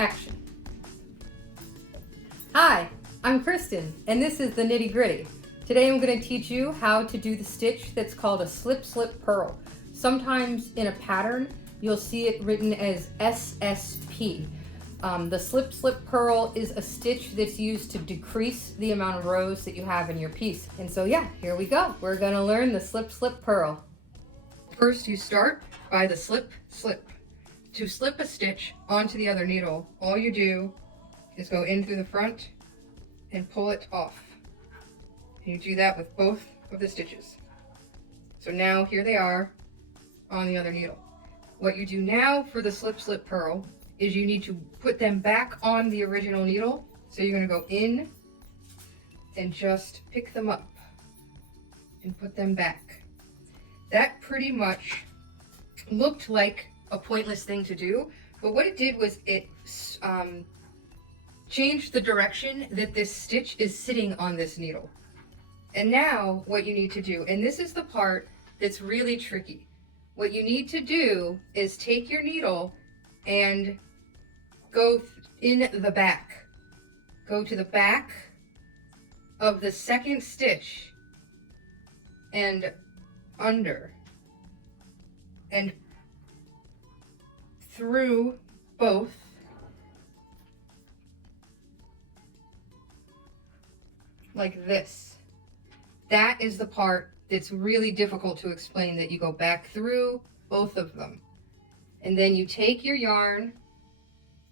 Action. Hi, I'm Kristen, and this is the Nitty Gritty. Today I'm going to teach you how to do the stitch that's called a slip slip purl. Sometimes in a pattern, you'll see it written as SSP. The slip slip purl is a stitch that's used to decrease the amount of rows that you have in your piece. And so yeah, here we go. We're going to learn the slip slip purl. First, you start by the slip slip. To slip a stitch onto the other needle, all you do is go in through the front and pull it off. And you do that with both of the stitches. So now here they are on the other needle. What you do now for the slip slip purl is you need to put them back on the original needle. So you're going to go in and just pick them up and put them back. That pretty much looked like a pointless thing to do, but what it did was it changed the direction that this stitch is sitting on this needle. And now what you need to do, and this is the part that's really tricky, what you need to do is take your needle and go in the back. Go to the back of the second stitch and under and through both, like this. That is the part that's really difficult to explain, that you go back through both of them. And then you take your yarn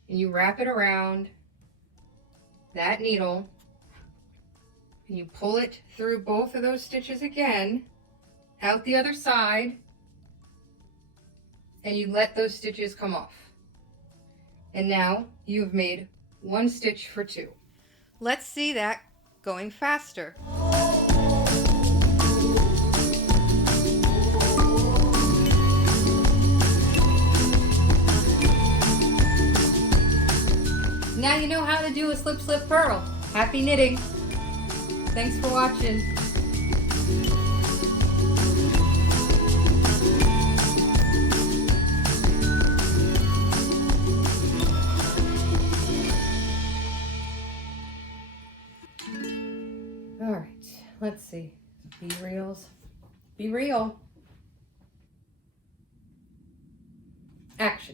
and you wrap it around that needle and you pull it through both of those stitches again, out the other side, and you let those stitches come off. And now you've made one stitch for two. Let's see that going faster. Now you know how to do a slip slip purl. Happy knitting. Thanks for watching. All right, let's see. Be reals. Be real. Action.